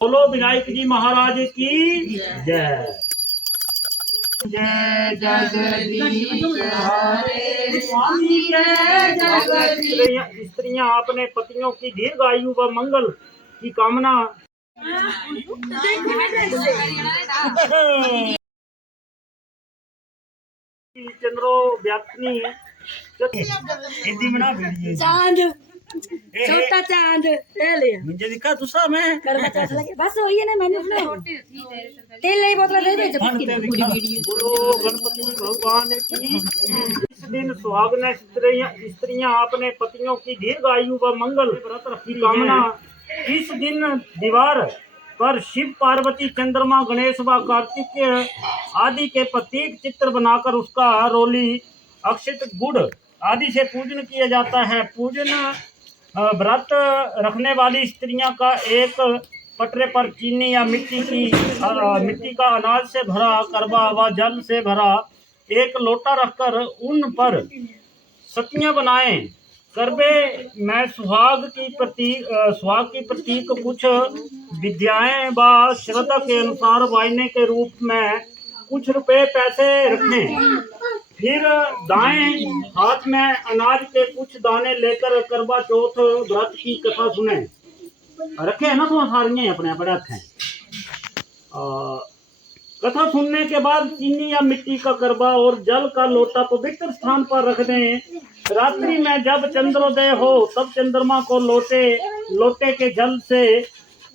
बोलो विनायक जी महाराज की जय। जय जगदीश हरे स्वामी जय जगदीश। स्त्रियां अपने पतियों की दीर्घ आयु व मंगल की कामना चंद्रो व्याप्तनी हिंदी में ना चांद छोटा चांद ले मुझे दिखा दूसरा मैं बस वही है ना मैंने तेल नहीं बोतल दे दे बोलो गणपति भगवान की। इस दिन सुहागन स्त्रियां अपने पतियों की दीर्घ आयु व मंगल की कामना इस दिन दीवार पर शिव पार्वती चंद्रमा गणेश व कार्तिक आदि के प्रतीक चित्र बनाकर उसका रोली अक्षत गुड़ आदि से पूजन किया जाता है। पूजन व्रत रखने वाली स्त्रियां का एक पटरे पर चीनी या मिट्टी का अनाज से भरा करवा व जल से भरा एक लोटा रखकर उन पर सतियां बनाएं। करबे में सुहाग की प्रतीक कुछ विद्याएं व श्रद्धा के अनुसार वायने के रूप में कुछ रुपए पैसे रखें। फिर दाएं हाथ में अनाज के कुछ दाने लेकर करवा चौथ व्रत की कथा सुने। रखे है ना तो सारियां अपने अपने हाथ हैं। कथा सुनने के बाद चीनी या मिट्टी का करवा और जल का लोटा पवित्र स्थान पर रख दें। रात्रि में जब चंद्रोदय हो तब चंद्रमा को लोटे के जल से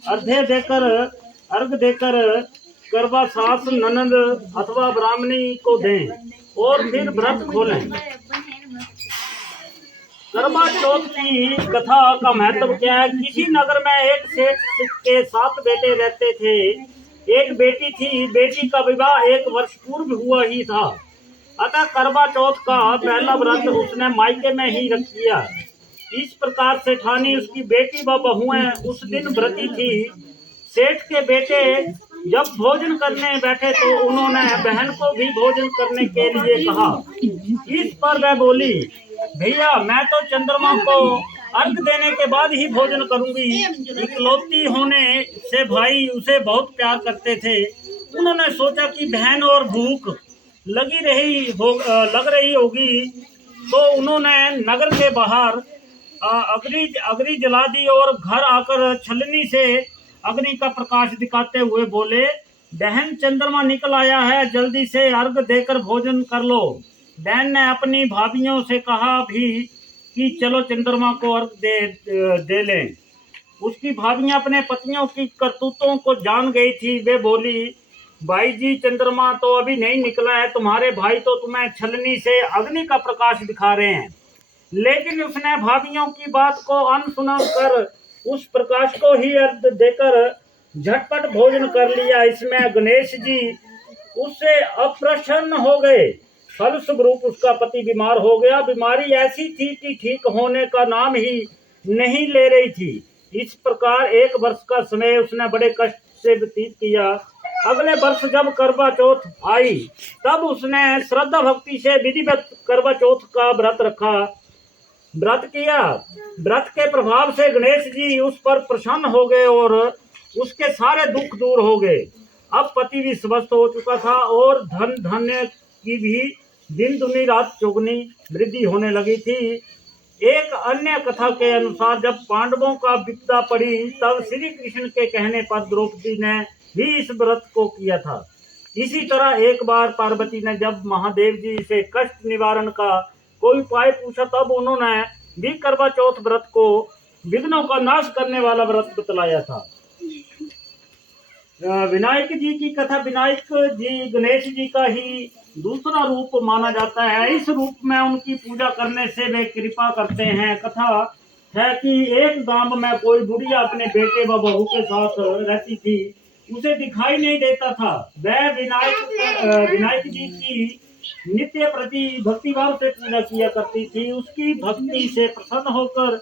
अर्घ देकर करवा सास ननद अथवा ब्राह्मणी को दें और फिर व्रत खोलें। करवा चौथ की कथा का महत्व क्या है? किसी नगर में एक सेठ के 7 बेटे रहते थे। एक बेटी थी। बेटी का विवाह 1 वर्ष पूर्व हुआ ही था, अतः करवा चौथ का पहला व्रत उसने मायके में ही रख दिया। इस प्रकार सेठानी उसकी बेटी व बहुएं उस दिन व्रती थी। सेठ के बेटे जब भोजन करने बैठे तो उन्होंने बहन को भी भोजन करने के लिए कहा। इस पर वह बोली, भैया मैं तो चंद्रमा को अर्घ देने के बाद ही भोजन करूंगी। इकलौती होने से भाई उसे बहुत प्यार करते थे। उन्होंने सोचा कि बहन और भूख लग रही होगी, तो उन्होंने नगर के बाहर अग्नि जला दी और घर आकर छलनी से अग्नि का प्रकाश दिखाते हुए बोले, बहन चंद्रमा निकल आया है, जल्दी से अर्घ देकर भोजन कर लो। बहन ने अपनी भाभियों से कहा भी कि चलो चंद्रमा को अर्घ दे लें। उसकी भाभियां अपने पतियों की करतूतों को जान गई थी। वे बोली, भाई जी चंद्रमा तो अभी नहीं निकला है, तुम्हारे भाई तो तुम्हें छलनी से अग्नि का प्रकाश दिखा रहे हैं। लेकिन उसने भाभियों की बात को अनसुना कर उस प्रकाश को ही अर्घ देकर झटपट भोजन कर लिया। इसमें गणेश जी उससे अप्रसन्न हो गए। फलस्वरूप उसका पति बीमार हो गया। बीमारी ऐसी थी कि ठीक होने का नाम ही नहीं ले रही थी। इस प्रकार 1 वर्ष का समय उसने बड़े कष्ट से व्यतीत किया। अगले वर्ष जब करवा चौथ आई तब उसने श्रद्धा भक्ति से विधिवत करवा चौथ का व्रत किया। व्रत के प्रभाव से गणेश जी उस पर प्रसन्न हो गए और उसके सारे दुख दूर हो गए। अब पति भी स्वस्थ हो चुका था और धन धान्य की भी दिन दुनी रात चौगुनी वृद्धि होने लगी थी। एक अन्य कथा के अनुसार जब पांडवों का विपदा पड़ी तब श्री कृष्ण के कहने पर द्रौपदी ने भी इस व्रत को किया था। इसी तरह एक बार पार्वती ने जब महादेव जी से कष्ट निवारण का कोई उपाय पूछा तब उन्होंने भी करवा चौथ व्रत को विघ्नों का नाश करने वाला व्रत बतलाया था। विनायक जी की कथा विनायक जी गणेश जी का ही दूसरा रूप माना जाता है। इस रूप में उनकी पूजा करने से वे कृपा करते हैं। कथा है कि एक गांव में कोई बुढ़िया अपने बेटे व बहू के साथ रहती थी। उसे दिखाई नहीं देता था। वह विनायक जी की नित्य प्रति भक्तिभाव से पूजा किया करती थी। उसकी भक्ति से प्रसन्न होकर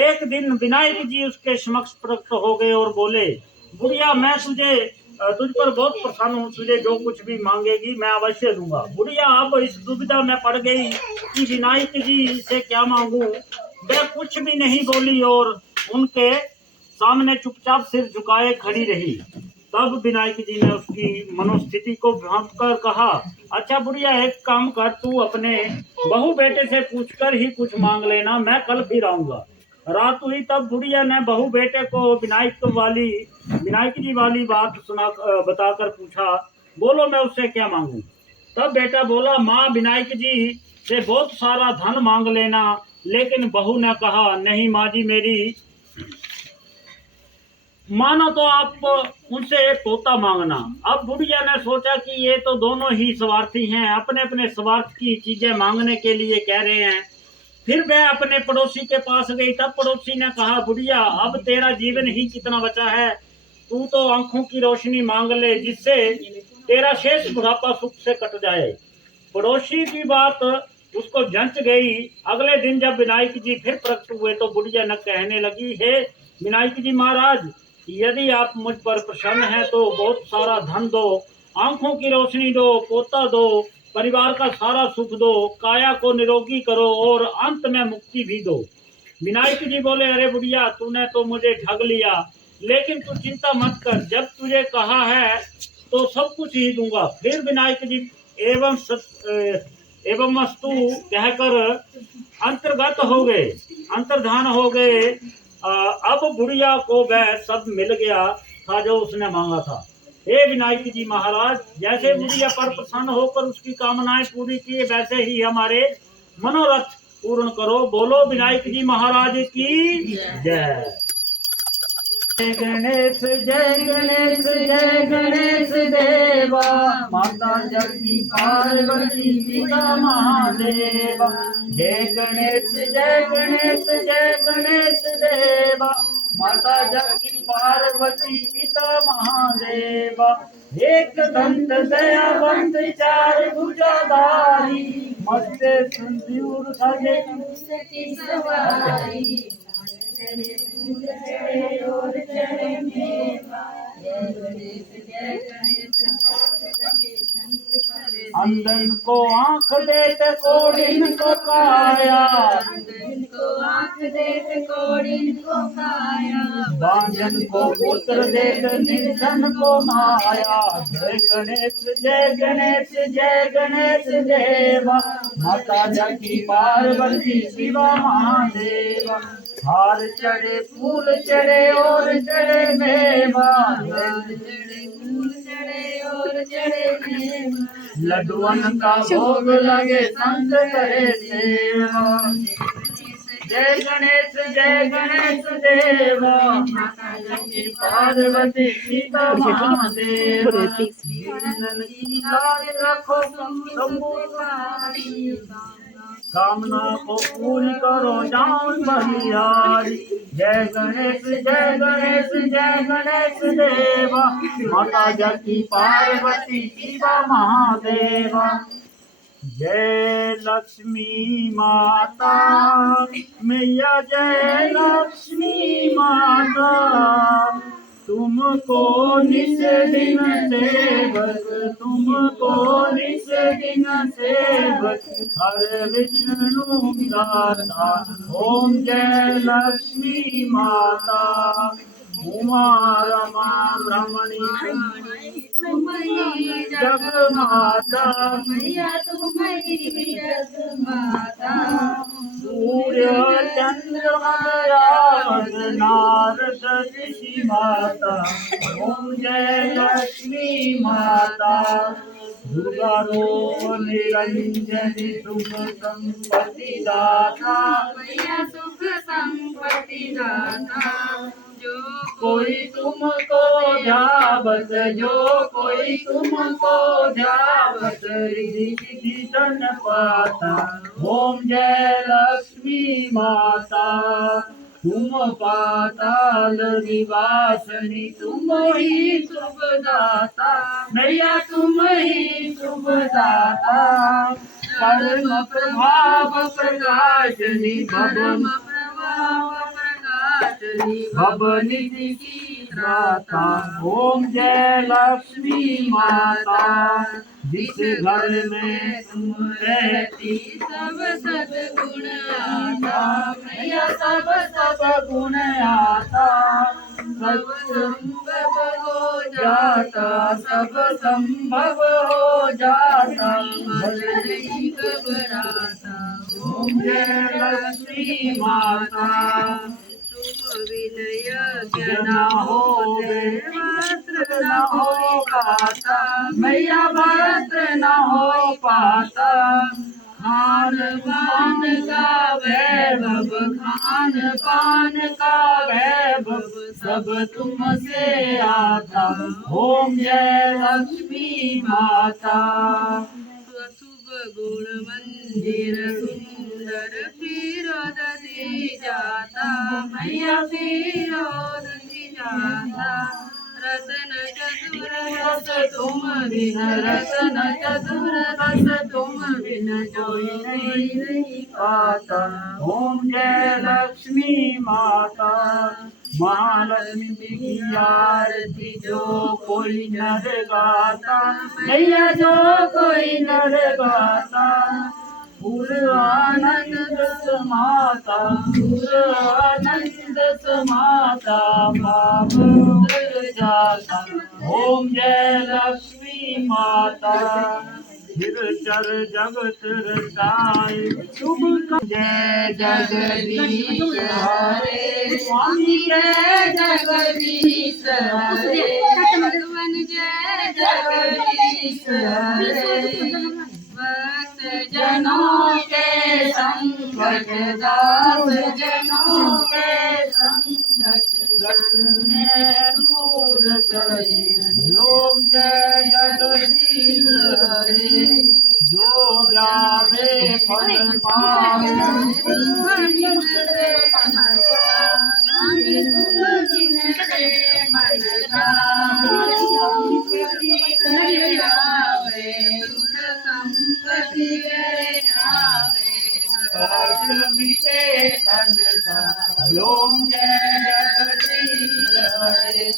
एक दिन विनायक जी उसके समक्ष प्रकट हो गए और बोले, बुढ़िया मैं तुझ पर बहुत प्रसन्न हूँ। तुझे जो कुछ भी मांगेगी मैं अवश्य दूंगा। बुढ़िया अब इस दुविधा में पड़ गई कि विनायक जी से क्या मांगूं। वह कुछ भी नहीं बोली और उनके सामने चुपचाप सिर झुकाए खड़ी रही। तब विनायक जी ने उसकी मनोस्थिति को भांप कर कहा, अच्छा बुढ़िया, एक काम कर, तू अपने बहू बेटे से पूछकर ही कुछ मांग लेना, मैं कल फिर आऊंगा। रात हुई तब बुढ़िया ने बहू बेटे को विनायक जी वाली बात बताकर पूछा, बोलो मैं उससे क्या मांगू। तब बेटा बोला, माँ विनायक जी से बहुत सारा धन मांग लेना। लेकिन बहू ने कहा, नहीं माँ जी मेरी, मानो तो आप उनसे पोता मांगना। अब बुढ़िया ने सोचा कि ये तो दोनों ही स्वार्थी हैं, अपने अपने स्वार्थ की चीजें मांगने के लिए कह रहे हैं। फिर वह अपने पड़ोसी के पास गई। तब पड़ोसी ने कहा, बुढ़िया अब तेरा जीवन ही कितना बचा है, तू तो आंखों की रोशनी मांग ले, जिससे तेरा शेष बुढ़ापा सुख से कट जाए। पड़ोसी की बात उसको जंच गई। अगले दिन जब विनायक जी फिर प्रकट हुए तो बुढ़िया न कहने लगी, हे विनायक जी महाराज, यदि आप मुझ पर प्रसन्न हैं तो बहुत सारा धन दो, आंखों की रोशनी दो, पोता दो, परिवार का सारा सुख दो, काया को निरोगी करो और अंत में मुक्ति भी दो। विनायक जी बोले, अरे बुढ़िया, तूने तो मुझे ठग लिया, लेकिन तू चिंता मत कर, जब तुझे कहा है तो सब कुछ ही दूंगा। फिर विनायक जी एवं वस्तु कहकर अंतर्धान हो गए। अब बुढ़िया को वह सब मिल गया था जो उसने मांगा था। हे विनायक जी महाराज, जैसे बुढ़िया पर प्रसन्न होकर उसकी कामनाएं पूरी की, वैसे ही हमारे मनोरथ पूर्ण करो। बोलो विनायक जी महाराज की जय। जय गणेश जय गणेश देवा, माता जगती पार्वती पिता महादेवा। जय गणेश देवा, माता जगती पार्वती पिता महादेवा। एक दंत दयावंत चार भुजाधारी, मत्स्य सिंदूर सजे सवारी। अंधन को आँख देते कोड़िन को काया, बांझन को पुत्र देते निर्धन को माया। जय गणेश देवा, माता जगती पार्वती शिवा महादेवा। हार चढ़े फूल चढ़े और चढ़े मेवा, लड्डुअन का भोग लगे संत करे सेवा। जय गणेश देवा, माता जगती पार्वती पिता महादेव। रखो कामना को पूरी करो जान बलिहारी। जय गणेश देवा, माता जगती पार्वती शिवा महादेवा। जय लक्ष्मी माता मैया, जय लक्ष्मी माता, तुमको निस दिन सेवक, तुमको निस दिन सेवक, हर विष्णु दाता। ओम जय लक्ष्मी माता, उमा रमा ब्रह्मणी जग माता, सूर्य चंद्र नारद ऋषि माता। ओम जय लक्ष्मी माता, दुर्गा रो निरंजनी सुख संपत्ति दाता, सुख संपत्ति दाता। जो कोई तुमको ध्यावत, जो कोई तुमको ध्यावत, रिद्धि धन पाता। ओम जय लक्ष्मी माता, तुम पाताल निवासनी, तुम ही शुभदाता, मैया तुम ही शुभदाता। कर्म प्रभाव प्रकाशनी, भवनिधि की दाता। ओम जय लक्ष्मी माता, जिस घर में तुम रहती सब सद्गुण आता, मैया सब गुण आता। संभव हो जाता, सब संभव हो जाता, मन नहीं घबराता। ओम जय लक्ष्मी माता। तुम विनय न हो वस्त्र न हो पाता, मैया वस्त्र न हो पाता। खान पान का वैभव, खान पान का वैभव, सब तुमसे आता। ओम जय लक्ष्मी माता। शुभ गुण मंदिर सुंदर फिरोदती जाता, मैया फिरोदती जाता। रतन चतुर रस तुम बिन, रतन चतुर रस तुम बिन, कोई नहीं पाता। ओम जय लक्ष्मी माता। महालक्ष्मी की आरती जो कोई नर गाता, मैया जो कोई नर गाता, पूर्ण आनंद समाता, पूर्ण आनंद समाता, पाप उतर जाता। ओम जय लक्ष्मी माता। फिर चर जगत रचाए शुभ जय जगदीश हरे। स्वामी जय जगदीश हरे, भगवान जय जगदीश हरे। भक्त जनों के संकट, दास जनों के संकट, में दूर करे। ओम जय जगदीश हरे। जो जावे फल पावे। मिटे तन का। ओम जय जगदीश हरे।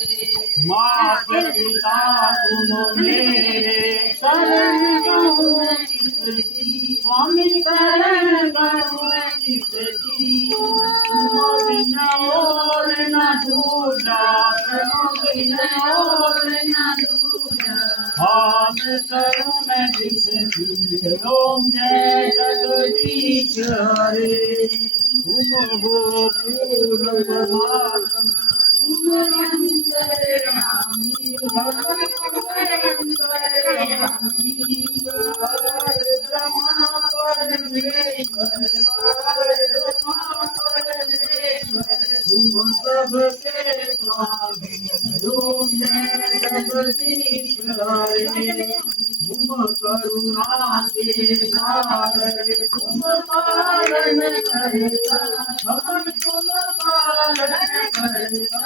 माता पिता तुम मेरे, शरण गहूँ जिसकी। स्वामी शरण गहूँ जिसकी। तुम बिना और न दूजा, तुम बिना और न दूजा। हाथ करूँ मैं जिसकी। ओम जय जगदीश हरे। तुम हो पूर्ण परमात्मा, तुम अंतर्यामी, भगवान अंतर्यामी। ब्रह्मा परमेश्वर, ब्रह्मा परमेश्वर, तुम सबके स्वामी। ओम जय जगदीश हरे। तुम करुणा के सागर, तुम पालन करता, भगवान तुम पालन करता।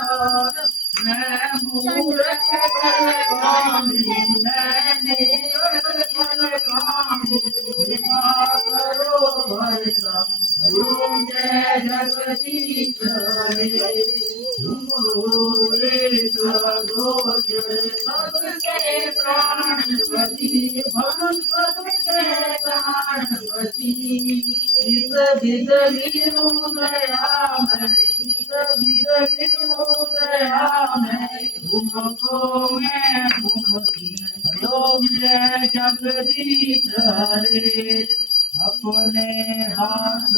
मैं मूर्ख बलवानी, मैं मूर्ख बलवानी, कृपा करो भरता। ओम जय जगदीश हरे। तुम भोले सगोचर, सबके प्राणपति, भगवान सबके प्राणपति। इस विध विनु दयामय, इस विध विनु दयामय, तुमको मैं भूमि। ओम जय जगदीश हरे। अपने हाथ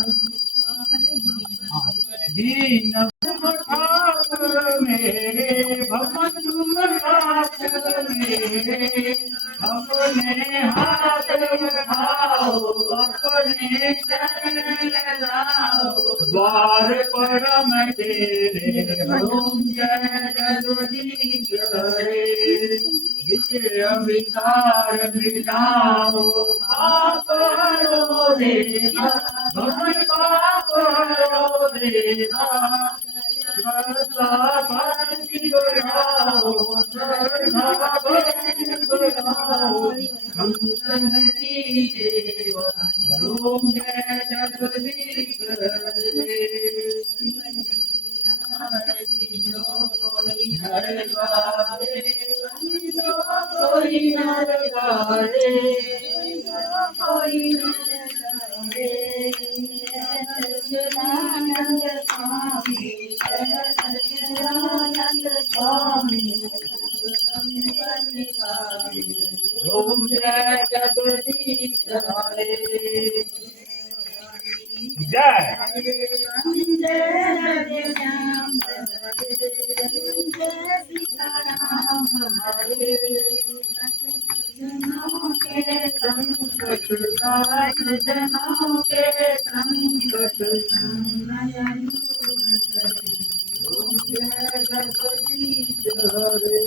दीन ठाकुर मेरे, भगवान तुम ठाकुर मेरे। अपने हाथ उठाओ, अपने चरण लगाओ, द्वार पर मैं तेरे। ओम जय जगदीश हरे। विषय विकार मिटाओ, पाप हरो देवा, भगवान पाप हरो देवा। श्रद्धा भक्ति बढ़ाओ, श्रद्धा भक्ति बढ़ाओ, संतन की सेवा। ओम जय जगदीश हरे। नर गारे, कोई नर गारे, कोई नर गारे। सच्चिदानंद स्वामी, सच्चिदानंद ओम जय जगदीश हरे जय जय श्याम जय सीताराम हरे जनों के संकट जनों के संकट नयन दूर करे। ओम जय जगदीश हरे